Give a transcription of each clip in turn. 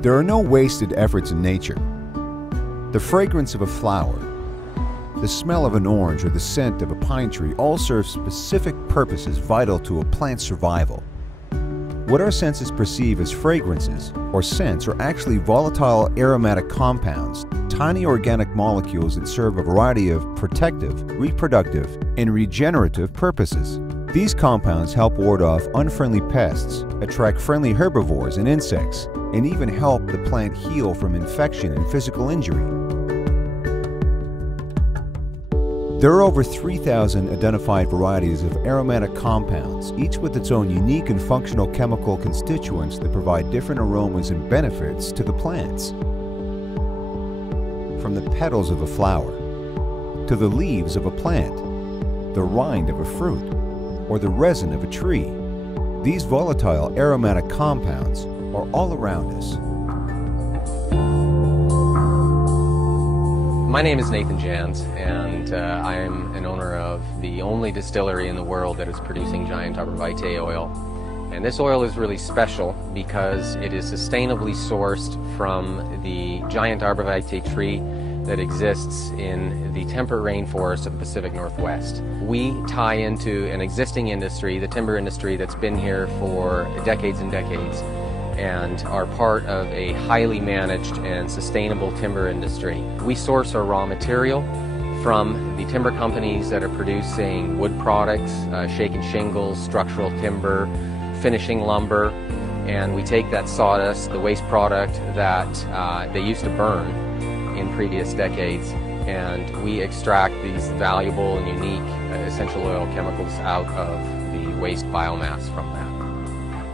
There are no wasted efforts in nature. The fragrance of a flower, the smell of an orange, or the scent of a pine tree all serve specific purposes vital to a plant's survival. What our senses perceive as fragrances or scents are actually volatile aromatic compounds, tiny organic molecules that serve a variety of protective, reproductive, and regenerative purposes. These compounds help ward off unfriendly pests, attract friendly herbivores and insects, and even help the plant heal from infection and physical injury. There are over 3,000 identified varieties of aromatic compounds, each with its own unique and functional chemical constituents that provide different aromas and benefits to the plants. From the petals of a flower, to the leaves of a plant, the rind of a fruit, or the resin of a tree, these volatile aromatic compounds are all around us. My name is Nathan Jans, and I am an owner of the only distillery in the world that is producing giant arbor vitae oil. And this oil is really special because it is sustainably sourced from the giant arbor vitae tree that exists in the temperate rainforest of the Pacific Northwest. We tie into an existing industry, the timber industry, that's been here for decades and decades, and are part of a highly managed and sustainable timber industry. We source our raw material from the timber companies that are producing wood products, shaken shingles, structural timber, finishing lumber, and we take that sawdust, the waste product that they used to burn in previous decades, and we extract these valuable and unique essential oil chemicals out of the waste biomass from that.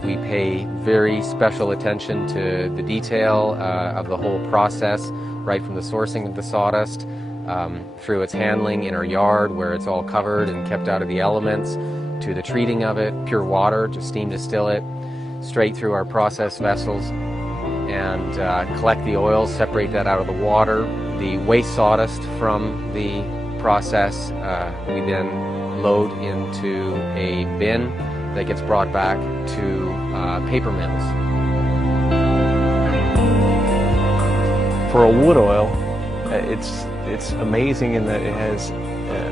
We pay very special attention to the detail of the whole process, right from the sourcing of the sawdust through its handling in our yard where it's all covered and kept out of the elements, to the treating of it, pure water to steam distill it, straight through our process vessels, and collect the oil, separate that out of the water. The waste sawdust from the process we then load into a bin that gets brought back to paper mills. For a wood oil, it's amazing in that it has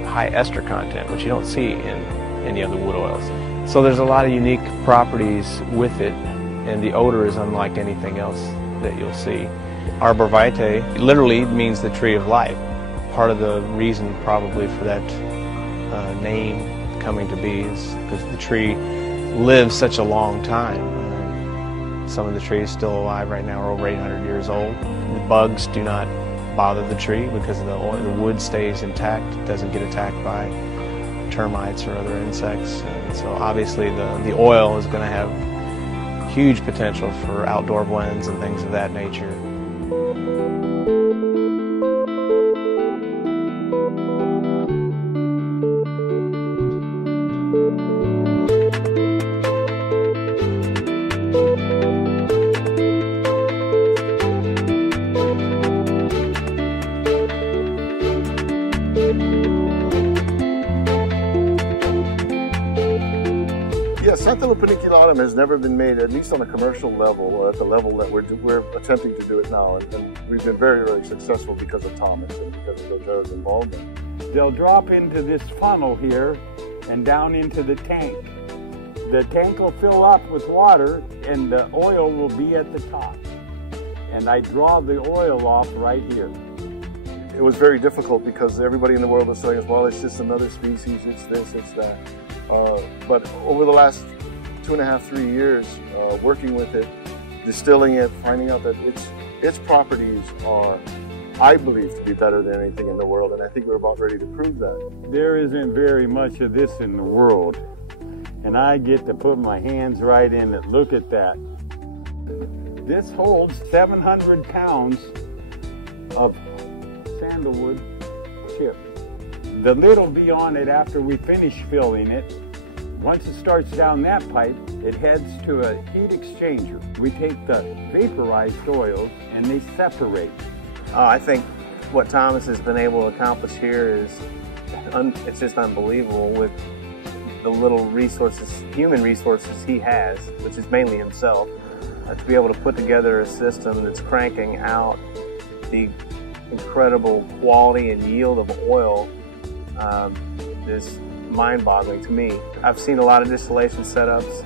high ester content, which you don't see in any other wood oils. So there's a lot of unique properties with it, and the odor is unlike anything else that you'll see. Arbor vitae literally means the tree of life. Part of the reason probably for that name coming to be is because the tree lives such a long time. Some of the trees still alive right now are over 800 years old. The bugs do not bother the tree because the wood stays intact. It doesn't get attacked by termites or other insects. And so obviously the oil is going to have huge potential for outdoor blends and things of that nature. Central Paniculatum has never been made, at least on a commercial level, or at the level that we're attempting to do it now, and we've been very, very successful because of Thomas and because of Doterra's involvement. They'll drop into this funnel here and down into the tank. The tank will fill up with water and the oil will be at the top. And I draw the oil off right here. It was very difficult because everybody in the world was saying, well, it's just another species, it's this, it's that. But over the last 2.5, 3 years, working with it, distilling it, finding out that its properties are, I believe, to be better than anything in the world, and I think we're about ready to prove that. There isn't very much of this in the world, and I get to put my hands right in it. Look at that. This holds 700 pounds of sandalwood chip. The lid will be on it after we finish filling it. Once it starts down that pipe, it heads to a heat exchanger. We take the vaporized oils and they separate. I think what Thomas has been able to accomplish here is, it's just unbelievable with the little resources, human resources he has, which is mainly himself. to be able to put together a system that's cranking out the incredible quality and yield of oil is mind-boggling to me. I've seen a lot of distillation setups,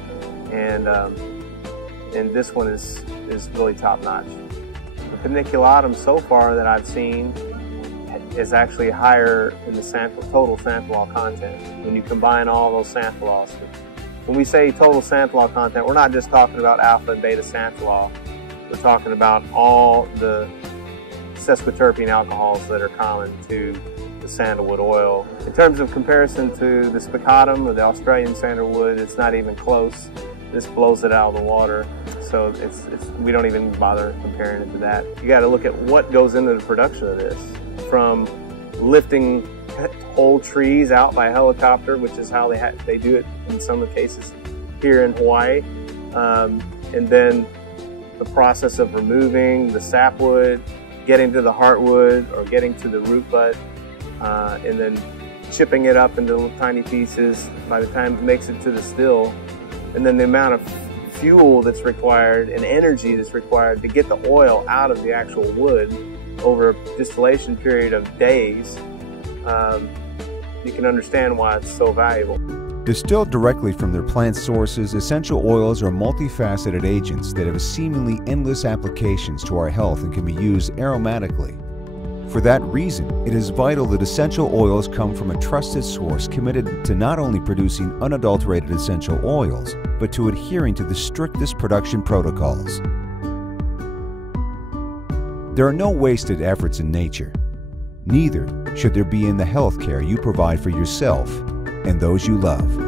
and this one is really top-notch. The paniculatum so far that I've seen is actually higher in the total xanthol content when you combine all those xanthols. When we say total xanthol content, we're not just talking about alpha and beta xanthol. We're talking about all the sesquiterpene alcohols that are common to the sandalwood oil. In terms of comparison to the spicatum or the Australian sandalwood, it's not even close. This blows it out of the water, so we don't even bother comparing it to that. You got to look at what goes into the production of this, from lifting whole trees out by helicopter, which is how they do it in some of the cases here in Hawaii, and then the process of removing the sapwood, getting to the heartwood or getting to the root bud, and then chipping it up into little tiny pieces by the time it makes it to the still, and then the amount of fuel that's required and energy that's required to get the oil out of the actual wood over a distillation period of days. You can understand why it's so valuable. Distilled directly from their plant sources, essential oils are multifaceted agents that have seemingly endless applications to our health and can be used aromatically. For that reason, it is vital that essential oils come from a trusted source committed to not only producing unadulterated essential oils, but to adhering to the strictest production protocols. There are no wasted efforts in nature. Neither should there be in the health care you provide for yourself and those you love.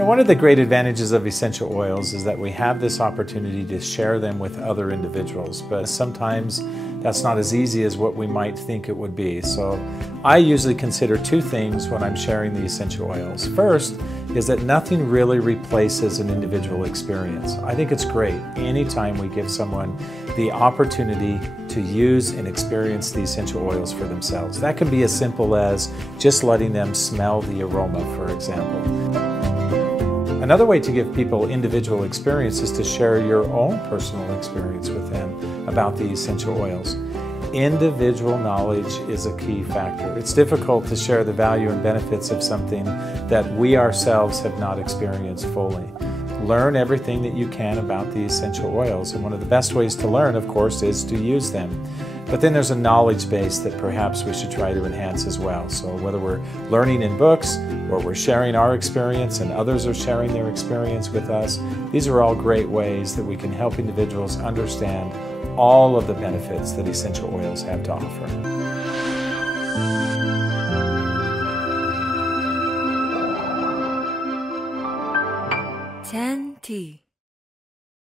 One of the great advantages of essential oils is that we have this opportunity to share them with other individuals, but sometimes that's not as easy as what we might think it would be. So I usually consider two things when I'm sharing the essential oils. First is that nothing really replaces an individual experience. I think it's great anytime we give someone the opportunity to use and experience the essential oils for themselves. That can be as simple as just letting them smell the aroma, for example. Another way to give people individual experience is to share your own personal experience with them about the essential oils. Individual knowledge is a key factor. It's difficult to share the value and benefits of something that we ourselves have not experienced fully. Learn everything that you can about the essential oils, and one of the best ways to learn, of course, is to use them. But then there's a knowledge base that perhaps we should try to enhance as well. So whether we're learning in books, or we're sharing our experience and others are sharing their experience with us, these are all great ways that we can help individuals understand all of the benefits that essential oils have to offer. Ten T.